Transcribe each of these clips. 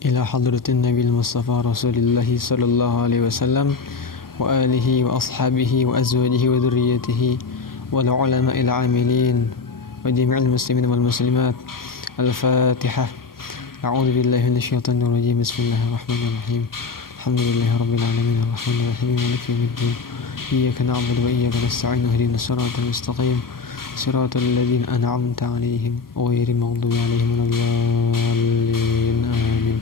إلى حضرة النبي المصطفى رسول الله صلى الله عليه وسلم وآله وأصحابه وأزواجه وذريته والعلماء العاملين وجميع المسلمين والمسلمات. الفاتحة. أعوذ بالله من الشيطان الرجيم. بسم الله الرحمن الرحيم. الحمد لله رب العالمين الرحمن الرحيم مالك يوم الدين. إياك نعبد وإياك نستعين اهدنا الصراط المستقيم صراط الذين أنعمت عليهم غير المغضوب عليهم ولا الضالين آمين.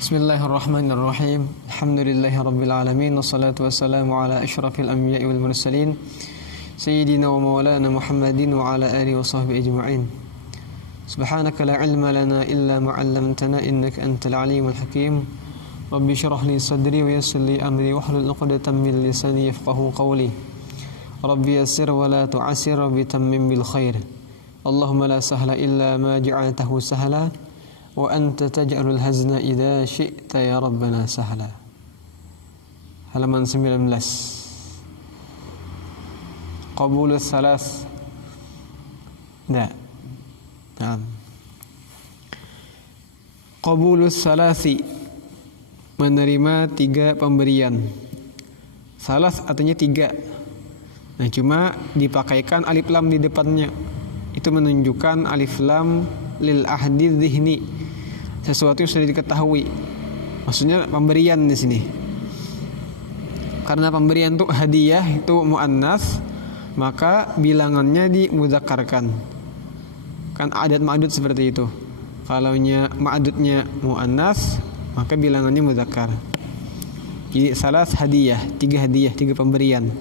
بسم الله الرحمن الرحيم. الحمد لله رب العالمين والصلاة والسلام على أشرف الأنبياء والمرسلين سيدنا ومولانا محمد وعلى آله وصحبه أجمعين. سبحانك لا علم لنا إلا ما علمتنا إنك أنت العليم الحكيم. رب اشرح لي صدري ويسر لي أمري واحلل عقدة من لساني يفقهوا قولي. رب يسر ولا تعسر وتمم بالخير. اللهم لا سهل إلا ما جعلته سهلا وأنت تجعل الحزن إذا شئت يا ربنا سهلا. Halaman 19. Qabul salas. Nah. Qabulus salasi, menerima 3 pemberian. Salas artinya 3. Nah, cuma dipakaikan alif lam di depannya. Itu menunjukkan alif lam lil ahdi dzihni, sesuatu yang sudah diketahui. Maksudnya pemberian di sini. Karena pemberian itu hadiah, itu muannas, maka bilangannya dimudzakarkan. Kan adat ma'dud seperti itu. Kalau ma'dudnya muannas, maka bilangannya mudzakkar. Jadi salas hadiah, 3 hadiah, 3 pemberian.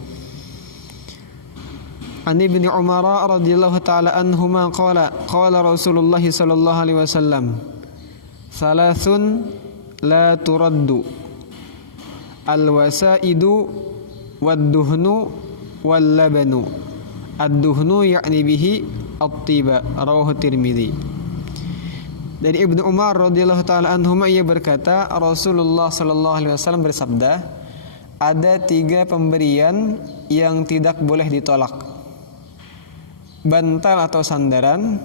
An Ibnu Umar radhiyallahu taala anhuma qala Rasulullah sallallahu alaihi wasallam salasun la turaddu al-wasaidu wad-duhnu wal-labanu. Ad-duhnu yakni bihi at-tiba, rawahu Tirmidzi. Dari Ibnu Umar radhiyallahu taala anhuma, ia berkata, Rasulullah sallallahu alaihi wasallam bersabda, ada 3 pemberian yang tidak boleh ditolak. Bantal atau sandaran,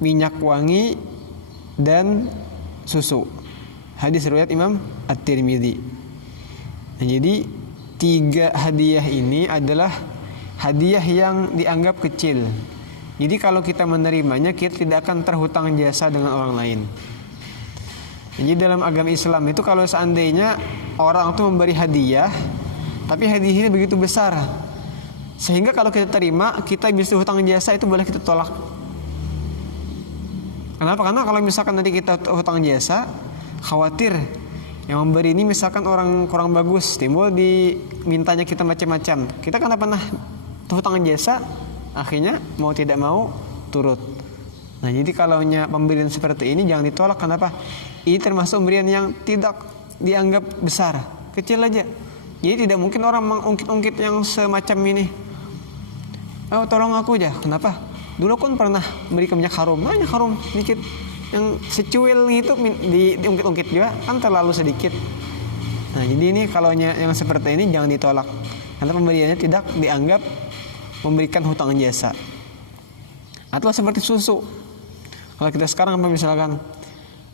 minyak wangi, dan susu. Hadis riwayat Imam At-Tirmidzi. Nah, jadi 3 hadiah ini adalah hadiah yang dianggap kecil. Jadi kalau kita menerimanya, kita tidak akan terhutang jasa dengan orang lain. Jadi dalam agama Islam itu kalau seandainya orang itu memberi hadiah, tapi hadiahnya begitu besar, sehingga kalau kita terima, kita bisa hutang jasa, itu boleh kita tolak. Kenapa? Karena kalau misalkan nanti kita hutang jasa, khawatir yang memberi ini misalkan orang kurang bagus, timbul dimintanya kita macam-macam. Kita kan pernah hutang jasa, akhirnya mau tidak mau turut. Nah, jadi kalau pemberian seperti ini jangan ditolak. Kenapa? Ini termasuk pemberian yang tidak dianggap besar, kecil aja. Jadi tidak mungkin orang mengungkit-ungkit yang semacam ini. Oh, tolong aku aja. Kenapa? Dulu kan pernah beri minyak harum, banyak harum sedikit. Yang secuil gitu diungkit-ungkit juga kan terlalu sedikit. Nah, jadi ini kalau yang seperti ini jangan ditolak. Karena pemberiannya tidak dianggap memberikan hutang jasa. Atau seperti susu. Kalau kita sekarang misalkan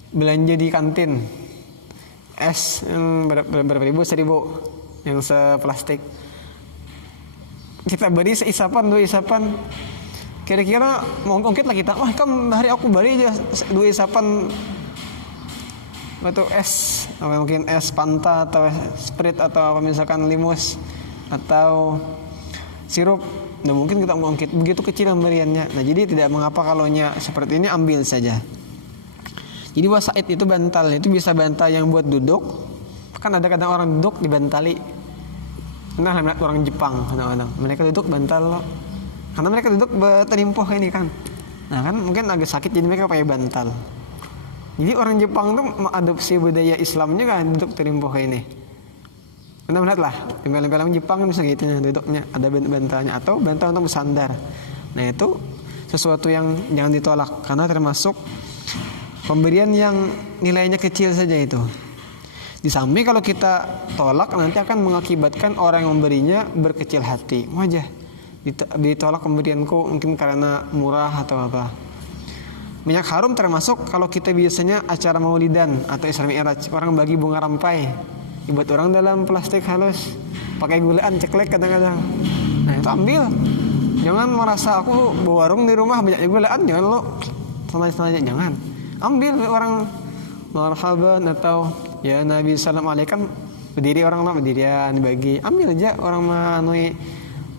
belanja di kantin, es yang berapa ribu, 1.000 yang seplastik, kita beri seisapan, 2 isapan, kira-kira mau ungkit lah kita, wah kan hari aku beri aja 2 isapan atau es, mungkin es Fanta atau Sprite atau misalkan Limus atau sirup. Nah, mungkin kita mau ungkit, begitu kecil pemberiannya. Nah, jadi tidak mengapa kalau seperti ini, ambil saja. Jadi wasaid itu bantal, itu bisa bantal yang buat duduk. Kan ada kadang orang duduk dibantali. Nah, lihat orang Jepang kadang-kadang mereka duduk bantal, karena mereka duduk berterimpuh ini kan. Nah, kan mungkin agak sakit, jadi mereka pakai bantal. Jadi orang Jepang tuh mengadopsi budaya Islamnya kan, duduk terimpuh ini. Anda melihatlah film-film Jepang bisa gitu duduknya ada bantalnya atau bantal untuk bersandar. Nah, itu sesuatu yang jangan ditolak karena termasuk pemberian yang nilainya kecil saja itu. Di samping kalau kita tolak nanti akan mengakibatkan orang yang memberinya berkecil hati. Wajah ditolak pemberianku mungkin karena murah atau apa. Minyak harum termasuk kalau kita biasanya acara maulidan atau Isra Mi'raj, orang bagi bunga rampai, dibuat orang dalam plastik halus, pakai gulaan ceklek kadang-kadang. Nah itu ambil. Jangan merasa aku bawa warung di rumah banyak gulaan, jangan lo sengaja, jangan. Ambil orang marhaban atau ya Nabi sallallahu alaihi wasallam berdiri orang lah berdirian dibagi, ambil aja orang manui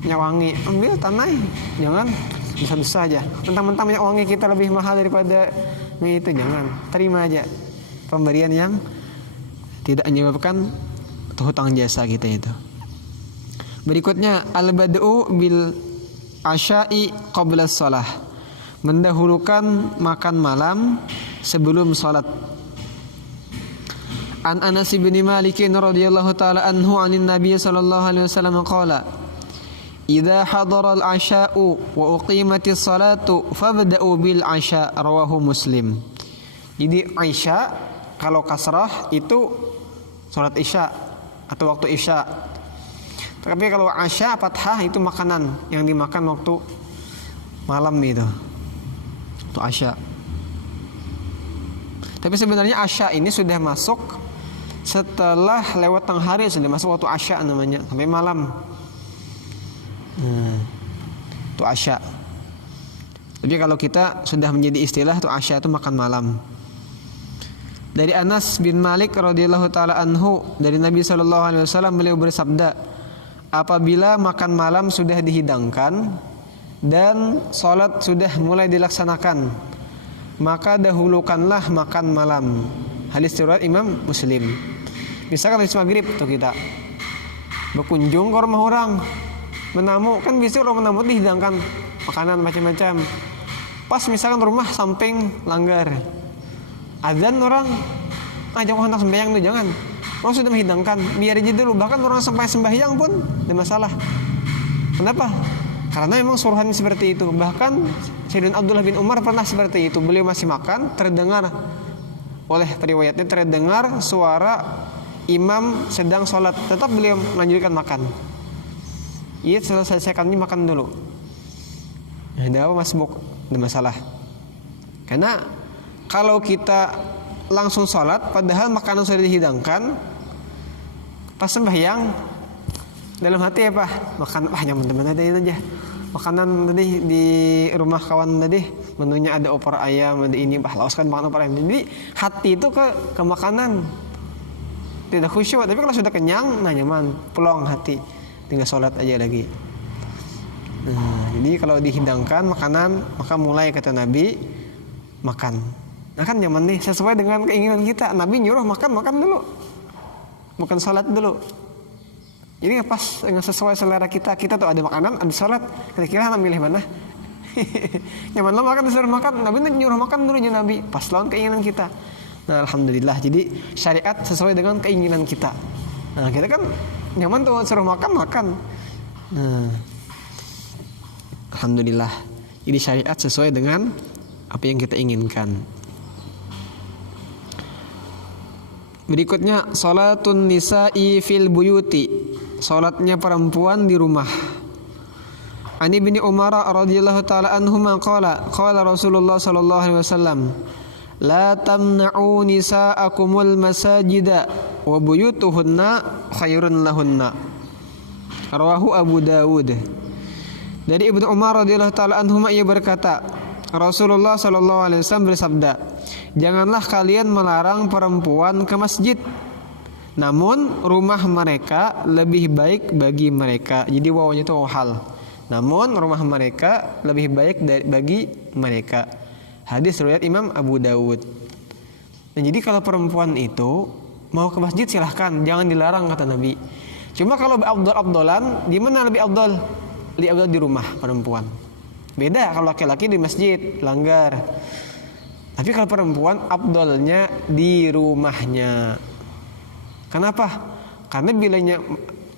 minyak wangi, ambil tanai, jangan bisa-bisa aja. Mentang-mentang minyak wangi kita lebih mahal daripada itu, jangan. Terima aja pemberian yang tidak menyebabkan hutang jasa kita itu. Berikutnya al-bad'u bil asya'i qabla shalah, mendahulukan makan malam sebelum salat. An Anas bin Malik radhiyallahu taala anhu anin Nabi sallallahu alaihi wasallam qala idza hadara al-'asha'u wa uqimatis salatu fabda'u bil 'asha', rawahu Muslim. Jadi Isya kalau kasrah itu salat Isya atau waktu Isya. Tapi kalau Asya fathah itu makanan yang dimakan waktu malam itu. Itu Asya. Tapi sebenarnya Asya ini sudah masuk setelah lewat tengah hari, sudah masuk waktu Asya namanya, sampai malam. Itu Asya. Jadi kalau kita sudah menjadi istilah itu Asya itu makan malam. Dari Anas bin Malik radhiyallahu taala anhu dari Nabi sallallahu alaihi wasallam, beliau bersabda, apabila makan malam sudah dihidangkan dan salat sudah mulai dilaksanakan, maka dahulukanlah makan malam. Hadis riwayat Imam Muslim. Misalkan habis maghrib tuh kita berkunjung ke rumah orang, menamu, kan biasanya orang menamu dihidangkan makanan macam-macam. Pas misalkan rumah samping langgar, azan orang, jangan hendak sembahyang tuh, jangan. Orang sudah menghidangkan, biar aja dulu. Bahkan orang sampai sembahyang pun tidak masalah. Kenapa? Karena memang suruhan seperti itu. Bahkan Sayyidina Abdullah bin Umar pernah seperti itu. Beliau masih makan, terdengar oleh periwayatnya, terdengar suara imam sedang sholat, tetap beliau melanjutkan makan. Iya, selesaikan ini makan dulu. Ada apa masbuk? Tidak masalah. Karena kalau kita langsung sholat, padahal makanan sudah dihidangkan, pas sembahyang dalam hati apa? Makan, nyaman-nyaman aja. Makanan tadi di rumah kawan tadi menunya ada opor ayam, ada ini, laos kan makan opor ayam. Jadi hati itu ke makanan, tidak khusyuk. Tapi kalau sudah kenyang, nyaman, pelong hati, tinggal sholat aja lagi. Nah, jadi kalau dihidangkan makanan, maka mulai kata Nabi makan. Nah kan nyaman nih, sesuai dengan keinginan kita. Nabi nyuruh makan dulu, bukan sholat dulu. Jadi pas dengan sesuai selera kita. Kita tuh ada makanan, ada sholat. Kira-kira Nabi milih mana? Nyaman lo makan, disuruh makan. Nabi nyuruh makan dulu aja Nabi. Pas lawan keinginan kita. Nah alhamdulillah. Jadi syariat sesuai dengan keinginan kita. Nah kita kan nyaman tuh suruh makan. Nah alhamdulillah. Jadi syariat sesuai dengan apa yang kita inginkan. Berikutnya salatun nisa'i fil buyuti, salatnya perempuan di rumah. Ani bin Umar radhiyallahu taala anhuma qala Rasulullah sallallahu alaihi wasallam, la tamna'u nisa'akumul masajida wa buyutuhunna khairun lahunna, rawahu Abu Dawud. Dari Ibnu Umar radhiyallahu taala anhuma, ia berkata, Rasulullah sallallahu alaihi wasallam bersabda, janganlah kalian melarang perempuan ke masjid, namun rumah mereka lebih baik bagi mereka. Jadi wawanya itu hal. Namun rumah mereka lebih baik bagi mereka. Hadis riwayat Imam Abu Dawud. Nah, jadi kalau perempuan itu mau ke masjid silahkan, jangan dilarang kata Nabi. Cuma kalau abdol-abdolan, di mana lebih abdol? Lebih abdol di rumah perempuan. Beda kalau laki-laki di masjid, langgar. Tapi kalau perempuan abdolnya di rumahnya. Kenapa? Karena bilanya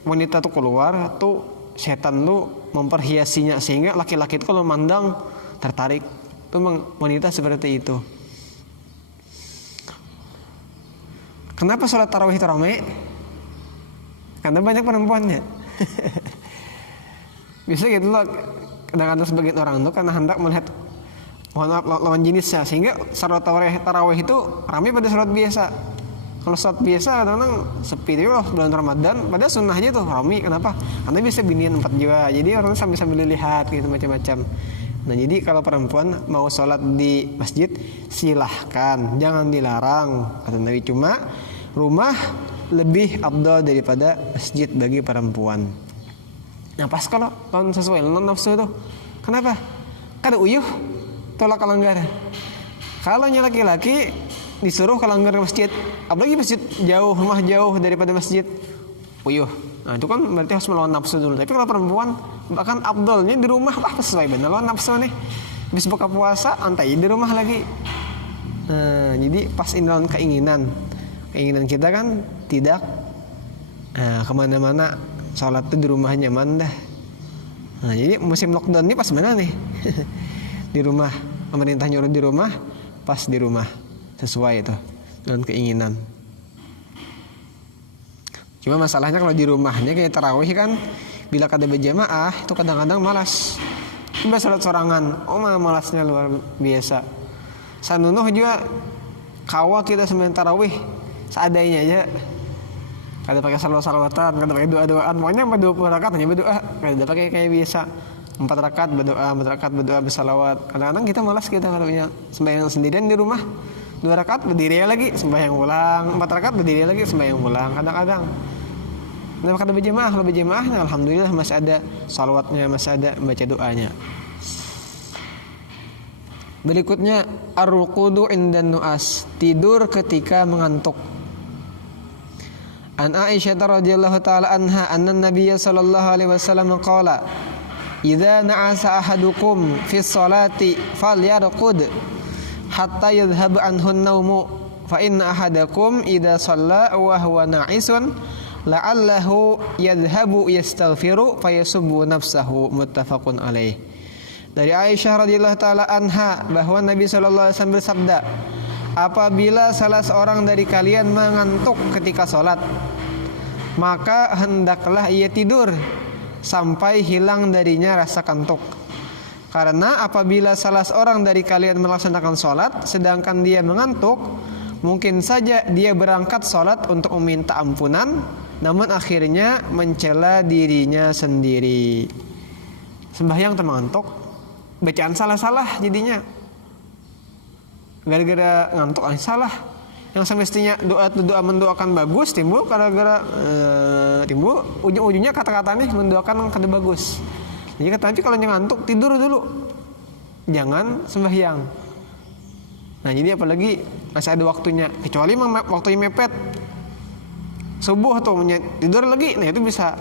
wanita tuh keluar tuh setan tuh memperhiasinya, sehingga laki-laki itu kalau mandang tertarik. Itu memang wanita seperti itu. Kenapa sholat tarawih itu ramai? Karena banyak perempuannya. Bisa gitu loh. Kadang-kadang sebagian orang itu karena hendak melihat mohon maaf lawan jenisnya, sehingga salat tarawih itu ramai pada salat biasa. Kalau salat biasa kadang-kadang sepi, tapi kalau bulan Ramadan pada sunnahnya tuh ramai. Kenapa? Karena bisa binian 4 jiwa, jadi orang sambil lihat gitu macam-macam. Nah jadi kalau perempuan mau sholat di masjid silahkan, jangan dilarang kata Nabi, cuma rumah lebih afdal daripada masjid bagi perempuan. Nah pas kalau tahun sesuai non nafsu itu, kenapa? Kada uyuh tolak kelanggar. Kalau laki-laki disuruh kelanggar masjid, apalagi masjid jauh, rumah jauh daripada masjid, uyuh. Nah itu kan berarti harus melawan nafsu dulu. Tapi kalau perempuan bahkan afdalnya di rumah, sesuai benar lawan nafsu nih. Habis buka puasa antai di rumah lagi. Nah, jadi pas ini lawan keinginan kita kan tidak kemana-mana, sholat itu di rumah nyaman dah. Nah jadi musim lockdown ini pas mana nih? Di rumah, pemerintah nyuruh di rumah, pas di rumah sesuai itu dengan keinginan. Cuma masalahnya kalau di rumahnya kayak tarawih kan, bila kada berjamaah itu kadang-kadang malas. Coba salat sorangan, malasnya luar biasa. Sanunuh juga kawa kita sembahyang tarawih seadanya aja. Kada pakai salawat-salawatan, kada pakai doa-doaan. Pokoknya 20 rakaat hanya berdoa, kada pakai kayak biasa. 4 rakaat berdoa bersalawat. Kadang-kadang kita malas, kita kalau punya sembahyang sendirian di rumah. 2 rakaat berdiri lagi sembahyang ulang, 4 rakaat berdiri lagi sembahyang ulang. Kadang-kadang nah kada berjamaah, kalau berjamaah nah, alhamdulillah masih ada salawatnya, masih ada baca doanya. Berikutnya ar-ruqudu indan nu'as, tidur ketika mengantuk. An Aisyah radhiyallahu taala anha anna Nabiyya sallallahu alaihi wasallam qala idza na'asa ahadukum fi sholati falyarqud hatta yadhhab anhu an-naumu fa inna ahadakum idza shalla wa huwa na'isun la'allahu yadhhabu yastaghfiru fayasubbu nafsahu, muttafaqun alaih. Dari Aisyah radhiyallahu taala anha bahwa Nabi sallallahu alaihi wasallam bersabda, apabila salah seorang dari kalian mengantuk ketika salat, maka hendaklah ia tidur sampai hilang darinya rasa kantuk. Karena apabila salah seorang dari kalian melaksanakan salat sedangkan dia mengantuk, mungkin saja dia berangkat salat untuk meminta ampunan, namun akhirnya mencela dirinya sendiri. Sembahyang termengantuk, bacaan salah-salah jadinya. Gara-gara ngantuk salah. Yang semestinya doa mendoakan bagus timbul gara-gara timbul ujung-ujungnya kata-katanya mendoakan kada bagus. Jadi kata Nabi kalau ngantuk tidur dulu, jangan sembahyang. Nah jadi apalagi masih ada waktunya, kecuali waktunya mepet subuh atau tidur lagi, nah itu bisa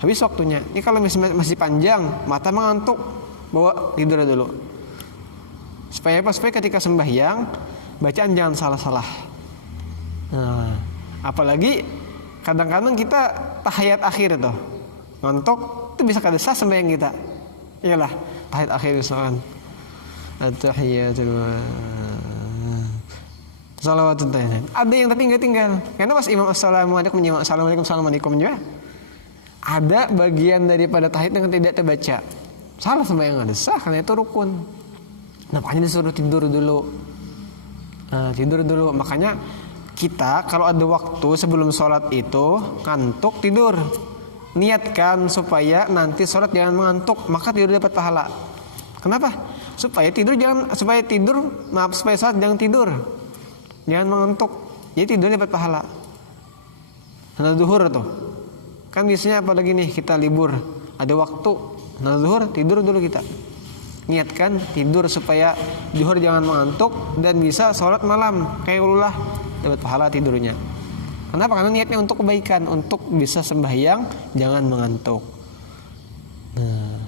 habis waktunya. Ini kalau masih panjang, mata mengantuk, bawa tidur dulu. Supaya apa? Supaya ketika sembahyang bacaan jangan salah-salah. Nah, apalagi kadang-kadang kita tahiyat akhir tuh ngantuk, itu bisa kada sah sembahyang kita. Iyalah tahiyat akhir misalkan at-tahiyatul salawatun tayyibah. Ada yang tertinggal. Karena pas imam assalamualaikum juga ada bagian daripada tahiyat yang tidak terbaca. Salah sembahyang ada sah karena itu rukun. Nah, makanya disuruh tidur dulu. Tidur dulu. Makanya kita kalau ada waktu sebelum sholat itu ngantuk tidur. Niatkan supaya nanti sholat jangan mengantuk, maka tidur dapat pahala. Kenapa? Supaya sholat jangan tidur. Jangan mengantuk. Jadi tidur dapat pahala. Nah, zuhur tuh. Kan biasanya apalagi nih kita libur, ada waktu. Nah, zuhur tidur dulu kita. Niatkan tidur supaya zuhur jangan mengantuk dan bisa sholat malam kayak ullah, dapat pahala tidurnya. Kenapa? Karena niatnya untuk kebaikan, untuk bisa sembahyang jangan mengantuk. Nah,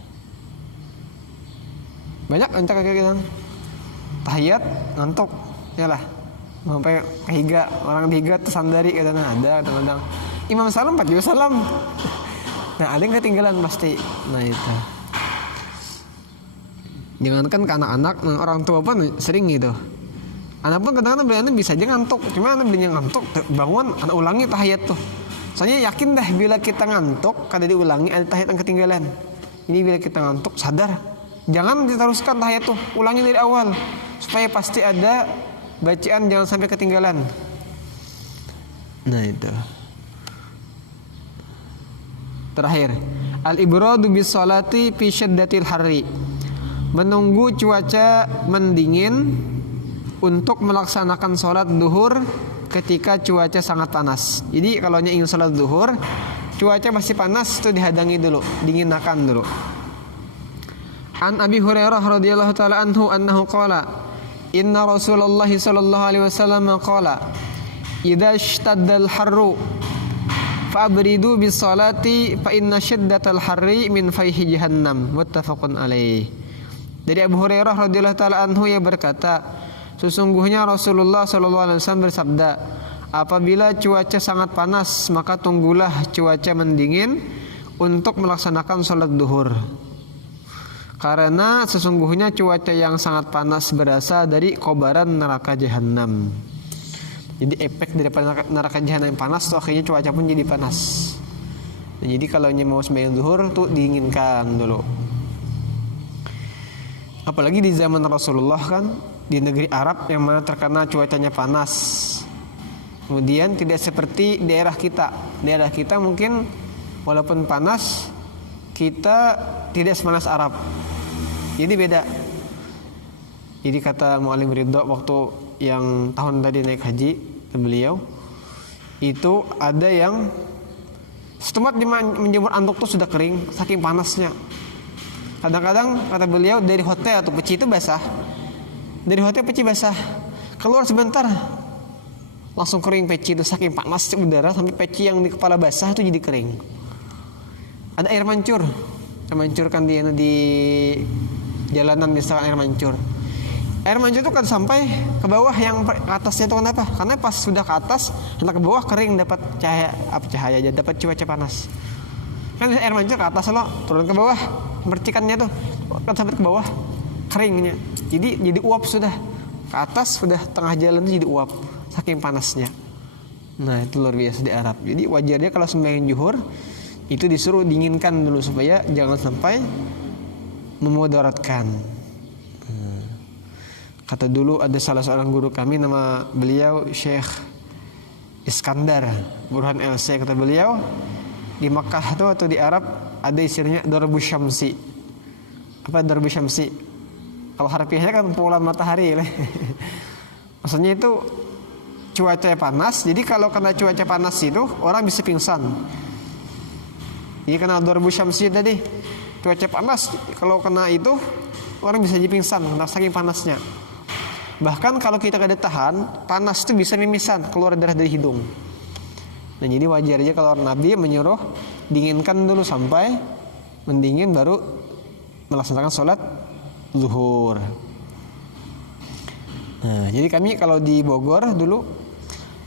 banyak antar kayak gitu tahiyat ngantuk, yalah sampai kehiga orang tiga tersandari kadang ada kadang-kadang imam salam 4 juga salam. Nah ada yang ketinggalan pasti. Nah itu jangankan ke anak-anak, orang tua pun sering gitu. Anak pun kadang-kadang belinya bisa aja ngantuk, cuma anak belinya ngantuk bangun anak ulangi tahiyat tuh. Soalnya yakin dah bila kita ngantuk kada diulangi ada tahiyat yang ketinggalan. Ini bila kita ngantuk sadar Jangan diteruskan tahiyat tuh, ulangi dari awal supaya pasti ada bacaan, jangan sampai ketinggalan. Nah itu. Terakhir, al-ibradu bis salati fi syiddatil harri. Menunggu cuaca mendingin untuk melaksanakan sholat duhur ketika cuaca sangat panas. Jadi kalau ingin sholat duhur, cuaca masih panas itu dihadangi dulu, dinginkan dulu. An Abi Hurairah radhiyallahu taala anhu annahu qala inna Rasulullah sallallahu alaihi wasallam qala idza ishtaddal harru fa'abridu bis salati fa inna shiddatal harri min fayhi jahannam muttafaqun alaih. Dari Abu Hurairah radhiyallahu taala anhu yang berkata, sesungguhnya Rasulullah sallallahu alaihi wasallam bersabda, apabila cuaca sangat panas maka tunggulah cuaca mendingin untuk melaksanakan salat duhur. Karena sesungguhnya cuaca yang sangat panas berasal dari kobaran neraka jahanam. Jadi efek daripada neraka jahanam yang panas tuh akhirnya cuaca pun jadi panas. Nah, jadi kalau mau sembahyang zuhur tuh diinginkan dulu. Apalagi di zaman Rasulullah kan di negeri Arab yang mana terkena cuacanya panas. Kemudian tidak seperti daerah kita. Daerah kita mungkin walaupun panas kita tidak sepanas Arab. Jadi beda. Jadi kata Mu'alim Ridho waktu yang tahun tadi naik haji ke beliau, itu ada yang setempat menjemur anduk tuh sudah kering saking panasnya. Kadang-kadang kata beliau dari hotel atau peci itu basah. Dari hotel peci basah. Keluar sebentar langsung kering peci itu saking panasnya udara sampai peci yang di kepala basah itu jadi kering. Ada air mancur. Air mancur kan di jalanan misalkan air mancur. Air mancur itu kan sampai ke bawah yang ke atasnya itu kenapa? Karena pas sudah ke atas, hendak ke bawah kering dapat cahaya aja, dapat cuaca panas. Kan air mancur ke atas lo, turun ke bawah, percikannya tuh kan sampai ke bawah keringnya. Jadi uap sudah ke atas, sudah tengah jalan itu jadi uap saking panasnya. Nah, itu luar biasa di Arab. Jadi wajarnya kalau sembahyang zuhur itu disuruh dinginkan dulu supaya jangan sampai memudaratkan. Kata dulu ada salah seorang guru kami, nama beliau Syekh Iskandar Burhan LC. Kata beliau di Makkah tuh atau di Arab ada istilahnya darbu syamsi. Apa darbu syamsi? Kalau harfiahnya kan pukulan matahari. Maksudnya itu cuaca panas. Jadi kalau kena cuaca panas itu orang bisa pingsan. Jadi kena darbu syamsi tadi, cuaca panas, kalau kena itu orang bisa jadi pingsan karena saking panasnya. Bahkan kalau kita kada tahan, panas itu bisa mimisan, keluar darah dari hidung. Nah, jadi wajar aja kalau Nabi menyuruh dinginkan dulu sampai mendingin baru melaksanakan sholat zuhur. Nah, jadi kami kalau di Bogor dulu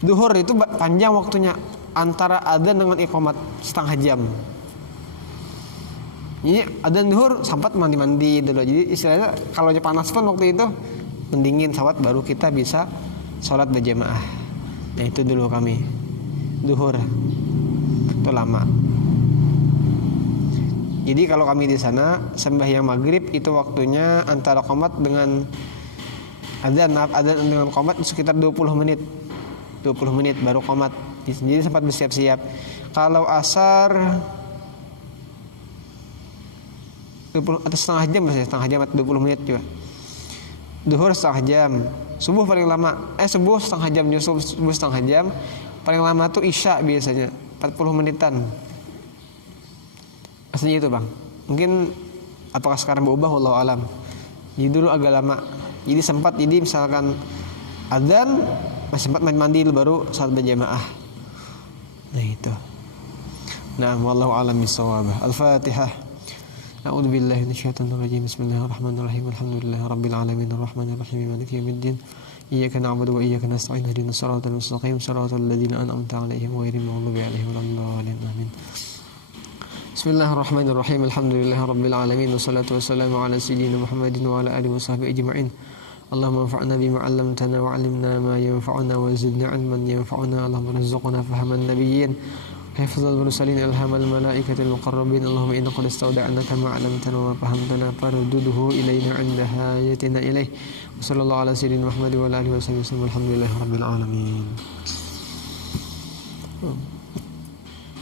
zuhur itu panjang waktunya, antara adzan dengan iqamat setengah jam. Jadi adzan zuhur sempat mandi-mandi dulu. Jadi istilahnya kalau panas pun waktu itu mendingin sawat baru kita bisa sholat berjamaah. Nah, itu dulu kami zuhur itu lama. Jadi kalau kami di sana sembahyang maghrib itu waktunya antara qomat dengan adzan dengan qomat sekitar 20 menit. 20 menit baru qomat. Jadi sempat bersiap-siap. Kalau asar 20 atau setengah jam masih setengah jam atau 20 menit juga. Duhur setengah jam, subuh paling lama. Subuh setengah jam, subuh setengah jam. Paling lama tuh isya biasanya 40 menitan. Aslinya itu bang. Mungkin apakah sekarang berubah? Wallahu alam. Jadi dulu agak lama. Jadi sempat misalkan adzan masih sempat mandi baru saat berjamaah. Nah itu. Nah, wallahu alam bisawab. Al-Fatihah. A'udzu billahi minasyaitonir rajim. Bismillahirrahmanirrahim. Alhamdulillahi rabbil alamin arrahmanir rahim maliki yaumiddin. Iyyaka na'budu wa iyyaka nasta'in ihdinas siratal mustaqim siratal ladzina an'amta 'alaihim ghairil maghdubi 'alaihim waladdallin. Amin. Bismillahirrahmanirrahim. Alhamdulillahi rabbil alamin wassalatu wassalamu ala sayyidina Muhammadin wa ala alihi washabbihi ajma'in. Allahumma anfa'na bima 'allamtana wa 'allimna ma yanfa'una wa zidna 'ilman yanfa'una. Allahumma rizqna fahaman nabiyyin حفظ المرسلين إلهام الملائكة المقربين اللهم إنا قد استودعناك ما علمتنا وما فهمتنا فردده إلينا عند حاجتنا إليه وصلى الله على سيدنا محمد وعلى آله وصحبه وسلم والحمد لله رب العالمين.